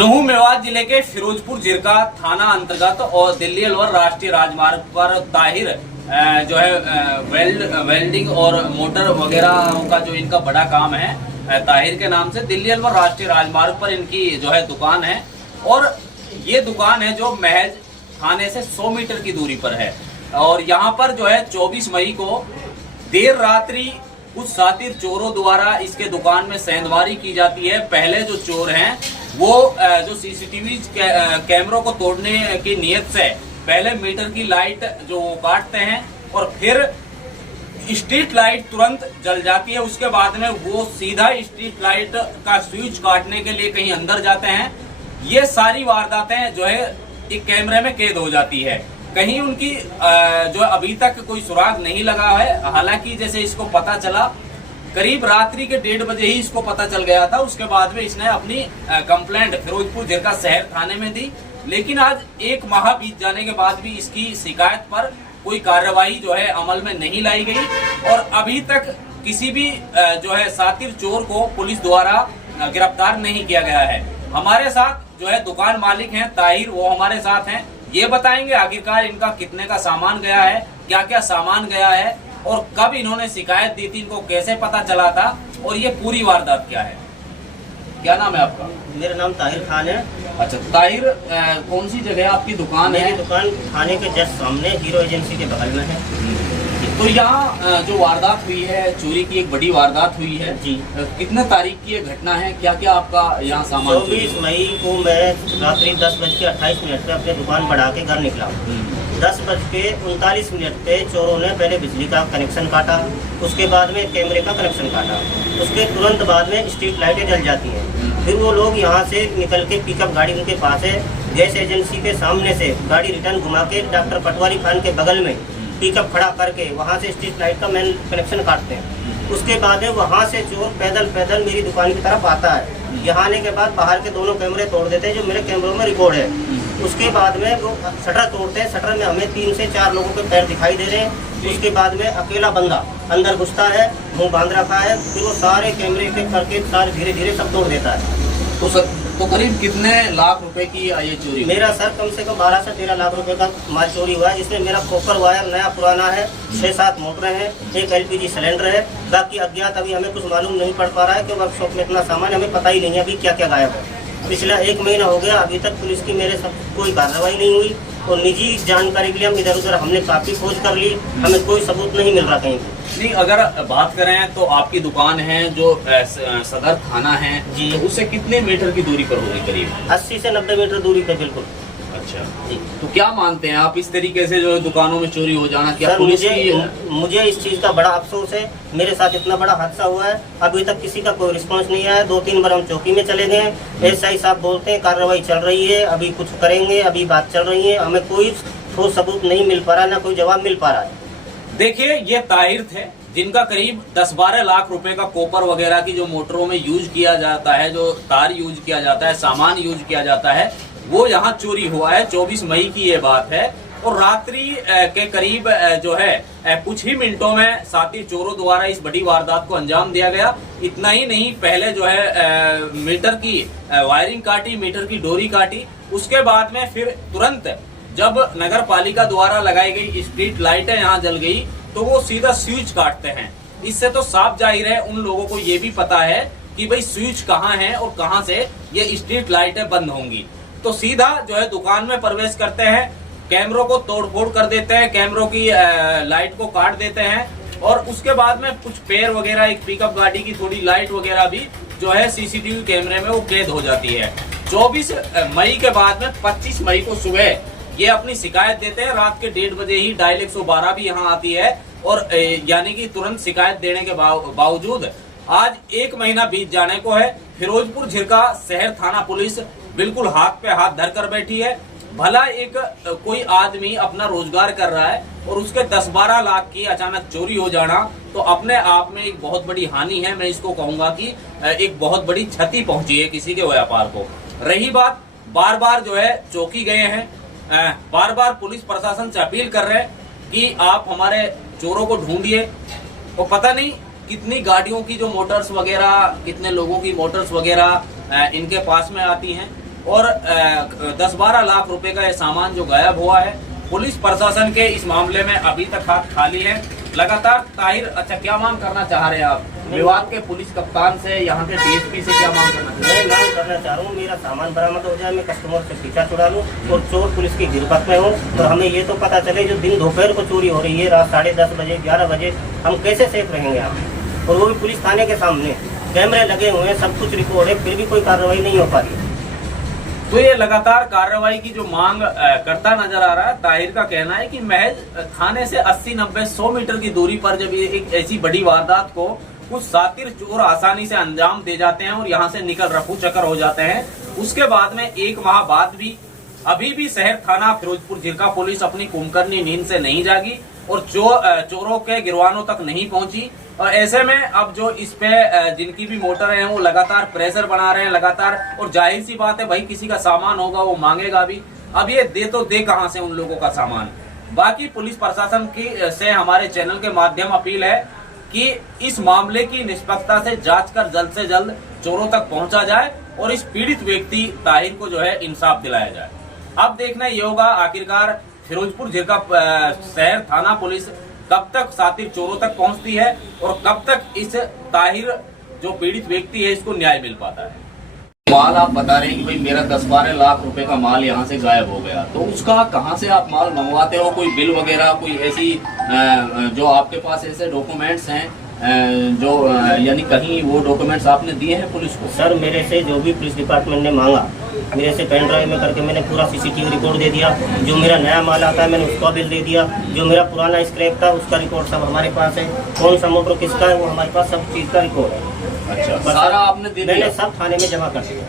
नुहू मेवात जिले के फिरोजपुर जिरका थाना अंतर्गत और दिल्ली अलवर राष्ट्रीय राजमार्ग पर ताहिर जो है वेल्डिंग और मोटर वगैरह का जो इनका बड़ा काम है, ताहिर के नाम से दिल्ली अलवर राष्ट्रीय राजमार्ग पर इनकी जो है दुकान है। और ये दुकान है जो महज थाने से 100 मीटर की दूरी पर है। और यहाँ पर जो है 24 मई को देर रात्रि कुछ शातिर चोरों द्वारा इसके दुकान में सेंधमारी की जाती है। पहले जो चोर हैं वो जो सीसीटीवी कैमरों को तोड़ने की नियत से पहले मीटर की लाइट जो वो काटते हैं और फिर स्ट्रीट लाइट तुरंत जल जाती है। उसके बाद में वो सीधा स्ट्रीट लाइट का स्विच काटने के लिए कहीं अंदर जाते हैं। ये सारी वारदातें जो है एक कैमरे में कैद हो जाती है। कहीं उनकी जो अभी तक कोई सुराग नहीं लगा है। हालांकि जैसे इसको पता चला करीब रात्रि के 1:30 बजे ही इसको पता चल गया था। उसके बाद में इसने अपनी कंप्लेंट फिरोजपुर जिरका शहर थाने में दी। लेकिन आज 1 माह बीत जाने के बाद भी इसकी शिकायत पर कोई कार्रवाई जो है अमल में नहीं लाई गई और अभी तक किसी भी जो है शातिर चोर को पुलिस द्वारा गिरफ्तार नहीं किया गया है। हमारे साथ जो है दुकान मालिक हैं ताहिर, वो हमारे साथ हैं। ये बताएंगे आखिरकार इनका कितने का सामान गया है, क्या क्या सामान गया है और कब इन्होंने शिकायत दी थी, इनको कैसे पता चला था और ये पूरी वारदात क्या है। क्या नाम है आपका? मेरा नाम ताहिर खान है। अच्छा ताहिर, कौन सी जगह आपकी दुकान है? मेरी दुकान थाने के जस्ट सामने हीरो एजेंसी के बगल में है। तो यहाँ जो वारदात हुई है, चोरी की एक बड़ी वारदात हुई है जी। कितने तारीख की ये घटना है, क्या क्या आपका यहाँ सामान? 24 मई को मैं रात्रि 10:28 पे अपने दुकान बढ़ा के घर निकला। 10:39 पे चोरों ने पहले बिजली का कनेक्शन काटा, उसके बाद में कैमरे का कनेक्शन काटा, उसके तुरंत बाद में स्ट्रीट लाइटें जल जाती हैं। फिर वो लोग यहाँ से निकल के पिकअप गाड़ी उनके पास है, गैस एजेंसी के सामने से गाड़ी रिटर्न घुमा के डॉक्टर पटवारी खान के बगल में पिकअप खड़ा करके वहाँ से स्ट्रीट लाइट का मेन कनेक्शन काटते हैं। उसके बाद वहाँ से चोर पैदल मेरी दुकान की तरफ आता है। यहाँ आने के बाद बाहर के दोनों कैमरे तोड़ देते हैं जो मेरे कैमरों में रिकॉर्ड है। उसके बाद में वो शटर तोड़ते हैं। शटर में हमें 3 से 4 लोगों के पैर दिखाई दे रहे हैं। उसके बाद में अकेला बंदा अंदर घुसता है, मुंह बांध रखा है। फिर वो सारे कैमरे के करके सारे धीरे धीरे सब तोड़ देता है। तो करीब कितने लाख रुपए की ये चोरी? मेरा सर कम से कम 12 से 13 लाख रुपए का माल चोरी हुआ है, जिसमें मेरा कॉपर वायर नया पुराना है, 6-7 मोटरें हैं, एक LPG सिलेंडर है। बाकी अज्ञात अभी हमें कुछ मालूम नहीं पड़ पा रहा है कि वर्कशॉप में इतना सामान हमें पता ही नहीं है अभी क्या क्या गायब है। पिछला 1 महीना हो गया, अभी तक पुलिस की मेरे सब कोई कार्रवाई नहीं हुई और निजी जानकारी के लिए हम इधर उधर हमने काफी खोज कर ली, हमें कोई सबूत नहीं मिल रहा कहीं। नहीं, अगर बात करें तो आपकी दुकान है जो सदर थाना है जी, तो उससे कितने मीटर की दूरी पर होगी? करीब 80 से 90 मीटर दूरी पर। बिल्कुल। अच्छा जी। तो क्या मानते हैं आप इस तरीके से जो दुकानों में चोरी हो जाना, क्या पुलिस मुझे इस चीज का बड़ा अफसोस है। मेरे साथ इतना बड़ा हादसा हुआ है, अभी तक किसी का कोई रिस्पांस नहीं आया। 2-3 बार हम चौकी में चले गए, SI साहब बोलते हैं कार्रवाई चल रही है, अभी कुछ करेंगे, अभी बात चल रही है। हमें कोई ठोस सबूत नहीं मिल पा रहा, ना कोई जवाब मिल पा रहा है। देखिए, ये ताहिर थे जिनका करीब 10-12 लाख रुपए का कॉपर वगैरह की जो मोटरों में यूज किया जाता है, जो तार यूज किया जाता है, सामान यूज किया जाता है, वो यहाँ चोरी हुआ है। 24 मई की ये बात है और रात्रि के करीब जो है कुछ ही मिनटों में शातिर चोरों द्वारा इस बड़ी वारदात को अंजाम दिया गया। इतना ही नहीं, पहले जो है मीटर की वायरिंग काटी, मीटर की डोरी काटी। उसके बाद में फिर तुरंत जब नगर पालिका द्वारा लगाई गई स्ट्रीट लाइटें यहाँ जल गई तो वो सीधा स्विच काटते हैं। इससे तो साफ जाहिर है उन लोगों को ये भी पता है कि भाई स्विच कहाँ है और कहाँ से ये स्ट्रीट लाइटें बंद होंगी। तो सीधा जो है दुकान में प्रवेश करते हैं, कैमरों को तोड़फोड़ कर देते हैं, कैमरों की लाइट को काट देते हैं और उसके बाद में कुछ पैर वगैरह, एक पिकअप गाड़ी की थोड़ी लाइट वगैरह भी जो है सीसीटीवी कैमरे में वो कैद हो जाती है। 24 मई के बाद में 25 मई को सुबह ये अपनी शिकायत देते हैं। रात के 1:30 बजे ही डायल 112 भी यहाँ आती है और यानी कि तुरंत शिकायत देने के बावजूद आज 1 महीना बीत जाने को है। फिरोजपुर जिरका शहर थाना पुलिस बिल्कुल हाथ पे हाथ धर कर बैठी है। भला एक कोई आदमी अपना रोजगार कर रहा है और उसके 10-12 लाख की अचानक चोरी हो जाना तो अपने आप में एक बहुत बड़ी हानि है। मैं इसको कहूंगा कि एक बहुत बड़ी क्षति पहुंची है किसी के व्यापार को। रही बात, बार बार जो है चौकी गए हैं, बार बार पुलिस प्रशासन से अपील कर रहे हैं कि आप हमारे चोरों को ढूंढिए। तो पता नहीं कितनी गाड़ियों की जो मोटर्स वगैरह, कितने लोगों की मोटर्स वगैरह इनके पास में आती हैं। और 10-12 लाख रुपए का ये सामान जो गायब हुआ है। पुलिस प्रशासन के इस मामले में अभी तक हाथ खाली है। लगातार ताहिर, अच्छा क्या मांग करना चाह रहे हैं आप विभाग के पुलिस कप्तान से, यहाँ के डीएसपी से क्या मांग करना चाह रहे हैं? मैं मांग करना चाह रहा हूँ मेरा सामान बरामद हो जाए, मैं कस्टमर से पीछा छुड़ा लूँ और चोर पुलिस की गिरफ्त में हो। और हमें ये तो पता चले जो दिन दोपहर को चोरी हो रही है, रात 10:30 बजे 11 बजे, हम कैसे सेफ रहेंगे आप? और वो भी पुलिस थाने के सामने कैमरे लगे हुए हैं, सब कुछ रिकॉर्ड है, फिर भी कोई कार्रवाई नहीं हो पा रही। तो ये लगातार कार्रवाई की जो मांग करता नजर आ रहा है। ताहिर का कहना है कि महज थाने से 80-90-100 मीटर की दूरी पर जब ये एक ऐसी बड़ी वारदात को कुछ शातिर चोर आसानी से अंजाम दे जाते हैं और यहाँ से निकल रफू चक्कर हो जाते हैं, उसके बाद में 1 माह बाद भी अभी भी शहर थाना फिरोजपुर झिरका पुलिस अपनी कुंभकर्णी नींद से नहीं जागी और चोरों के गिरवानों तक नहीं पहुंची। और ऐसे में अब जो इस पे जिनकी भी मोटर है वो लगातार प्रेशर बना रहे हैं लगातार, और जाहिर सी बात है भाई किसी का सामान होगा वो मांगेगा भी। अब ये दे तो दे कहां से उन लोगों का सामान। बाकी पुलिस प्रशासन की से हमारे चैनल के माध्यम अपील है कि इस मामले की निष्पक्षता से जांच कर जल्द से जल्द चोरों तक पहुंचा जाए और इस पीड़ित व्यक्ति ताहिर को जो है इंसाफ दिलाया जाए। अब देखना ये होगा आखिरकार फिरोजपुर झिरका शहर थाना पुलिस कब तक शातिर चोरों तक पहुंचती है और कब तक इस ताहिर जो पीड़ित व्यक्ति है इसको न्याय मिल पाता है। माल आप बता रहे हैं कि भाई मेरा 10-12 लाख रुपए का माल यहाँ से गायब हो गया, तो उसका कहाँ से आप माल मंगवाते हो? कोई बिल वगैरह, कोई ऐसी जो आपके पास ऐसे डॉक्यूमेंट्स हैं जो यानी कहीं वो डॉक्यूमेंट्स आपने दिए हैं पुलिस को? सर मेरे से जो भी पुलिस डिपार्टमेंट ने मांगा, मेरे से पेन ड्राइव में करके मैंने पूरा सीसीटीवी रिकॉर्ड दे दिया। जो मेरा नया माल आता है मैंने उसका बिल दे दिया। जो मेरा पुराना स्क्रैप था उसका रिकॉर्ड सब हमारे पास है। कौन सा मोटर किसका है वो हमारे पास सब चीज़ का रिकॉर्ड है। अच्छा, सारा आपने दे दिया? मैंने सब थाने में जमा कर दिया।